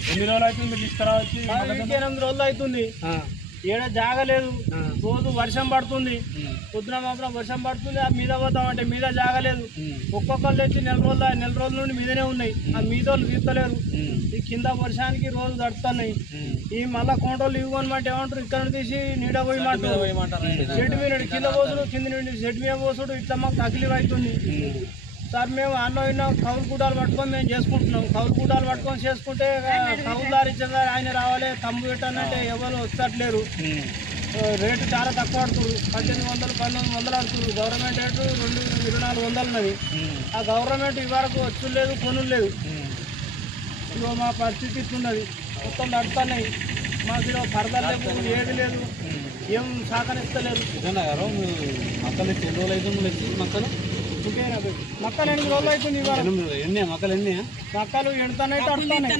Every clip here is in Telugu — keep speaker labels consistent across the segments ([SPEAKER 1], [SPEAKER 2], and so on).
[SPEAKER 1] ఎన్ని రోజులు అవుతుంది తీసుకురావచ్చు?
[SPEAKER 2] 8 రోజులు అవుతుంది. ఏడ జాగలేదు. రోజు వర్షం పడుతుంది, పొద్దున మాత్రం వర్షం పడుతుంది. ఆ మీద పోతామంటే మీద జాగలేదు. ఒక్కొక్కరు తెచ్చి నెల రోజుల నుండి మీదనే ఉన్నాయి. ఆ మీద వాళ్ళు తీర్తలేరు. ఈ కింద వర్షానికి రోజు తడుతున్నాయి. ఈ మళ్ళా కోంటోళ్ళు ఇవ్వమంటే ఏమంటారు, ఇక్కడ తీసి నీడ పోయమంటారు. షెడ్ మీద కింద పోసుడు, కింద నుండి షెడ్ మీద పోసుడు, ఇట్లా మాకు తగిలి అవుతుంది సార్. మేము అన్న కౌలు కూడాలు పట్టుకొని మేము చేసుకుంటున్నాం. కౌలు కూడాలు పట్టుకొని చేసుకుంటే కౌలుదారు ఇచ్చేదారు ఆయన రావాలి, తమ్ము పెట్టానంటే ఎవరు వచ్చట్లేరు. రేటు చాలా తక్కువ ఆడుతున్నారు. 1800, 1900 ఆడుతున్నారు. గవర్నమెంట్ రేటు 2400 ఉన్నది. ఆ గవర్నమెంట్ ఇవరకు వచ్చులు లేదు, కొనులు లేదు. ఇదిగో మా పరిస్థితి ఇస్తున్నది. మొత్తం నడుతున్నాయి. మాకు ఇలా పరదలు లేవు, ఏది లేదు, ఏం సాకనిస్తలేరు.
[SPEAKER 3] మక్కలు ఎన్ని రోజులు అవుతుంది?
[SPEAKER 2] మక్కలు 8 రోజులు అవుతుంది.
[SPEAKER 3] ఎన్ని మక్కలు ఎన్ని
[SPEAKER 2] మక్కలు ఎండుతున్నాయి, తడుతున్నాయి.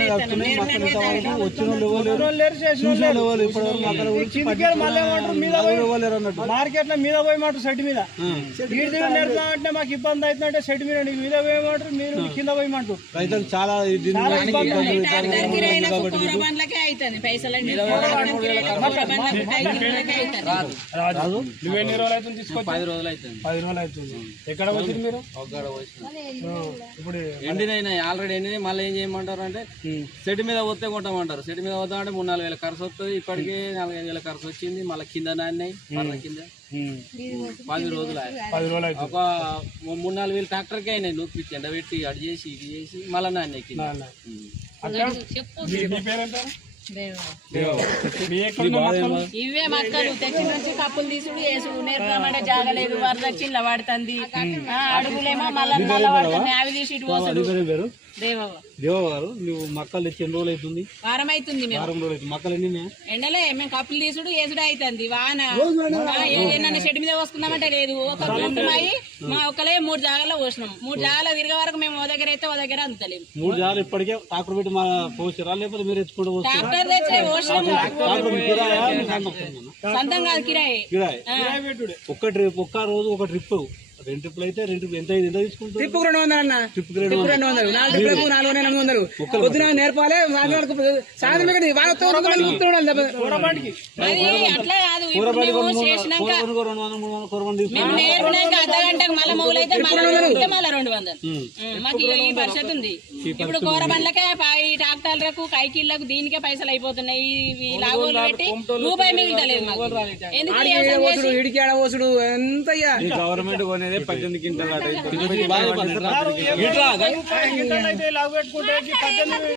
[SPEAKER 2] మార్కెట్ లో మీద పోయమంటారు, సెట్ మీద అంటే మాకు ఇబ్బంది అవుతుందంటే సెట్ మీద మీద పోయమంటారు, మీరు కింద పోయమంటారు.
[SPEAKER 3] రైతులు చాలా
[SPEAKER 1] నువ్వెన్ని రోజులు అవుతుంది తీసుకొచ్చి?
[SPEAKER 3] 10 రోజులు అవుతుంది.
[SPEAKER 1] 10 రోజులు అవుతుంది. ఎక్కడ వచ్చింది మీరు?
[SPEAKER 3] ఇప్పుడు ఎండినైనా ఆల్రెడీ ఎండినాయి. మళ్ళీ ఏం చేయమంటారు అంటే సెట్ మీద పోతే కొంటామంటారు. సెట్ మీద పోతామంటే 3-4 వేల ఖర్చు వస్తుంది. ఇప్పటికే 4-5 వేల ఖర్చు వచ్చింది. మళ్ళీ కింద నాన్నాయి, పర్ల కింద 10 రోజులు. ఒక 3-4 వేలు ట్రాక్టర్కి అయినాయి. నొప్పించి ఎండబెట్టి అడి చేసి ఇది చేసి మళ్ళీ నాన్నాయి కింద.
[SPEAKER 4] ఇవే మక్కలు తెచ్చి నుంచి కప్పులు తీసుడు వేసుడు నేర్పమంటే జాగలేదు. వరదక్షిణలో పడుతుంది. అడుగులేమో మళ్ళీ పడుతుంది. అవి తీసి ఇటు పోసుడు.
[SPEAKER 3] దేవ గారు, నువ్వు మక్కలు తెచ్చి ఎన్ని రోజులు అవుతుంది?
[SPEAKER 4] వారం అవుతుంది.
[SPEAKER 3] మక్కలు ఎన్ని
[SPEAKER 4] ఎండలే మేము కప్పులు తీసుడు వేసుడు అవుతుంది. వాన ఏదైనా షెడ్ మీద పోసుకుందామంటే లేదు. ఒక గుంటుమాయి మా ఒకలే 3 జాగాలో పోసినాం. 3 జాగాలో తిరిగే వరకు మేము ఓ దగ్గర అయితే ఓ దగ్గర అందుతలేము.
[SPEAKER 3] 3 జాగాలు ఇప్పటికే ట్రాక్టర్ పెట్టి పోసారా లేకపోతే మీరు ఎత్తుకుంటూ
[SPEAKER 4] ట్రాక్టర్ తెచ్చే సొంతం కాదు, కిరాయి.
[SPEAKER 3] ఒక్క రోజు ఒక ట్రిప్, 2 ట్రిప్లు అయితే 2 ట్రిప్ ఎంత తీసుకుంటారు?
[SPEAKER 2] ట్రిప్ 200 అన్న. ట్రిప్ 200, 4 ట్రిప్లకు 400. పొద్దున నేర్పాలి, సాయంత్రం
[SPEAKER 4] అట్లా కాదు. చేసినాక మేము నేర్పినాక అర్ధగంటకు మళ్ళీ మొగులైతే మళ్ళీ 200. మాకు ఈ పరిస్థితి ఉంది. ఇప్పుడు కూర బండ్లకే, ఈ ట్రాక్టర్లకు, కైకిళ్లకు దీనికే పైసలు అయిపోతున్నాయి. ఈ లాగోలు పెట్టి రూపాయి మిగులుతలేదు మాకు. ఎందుకు
[SPEAKER 3] గవర్నమెంట్ కొనేది 18 క్వింటాలు.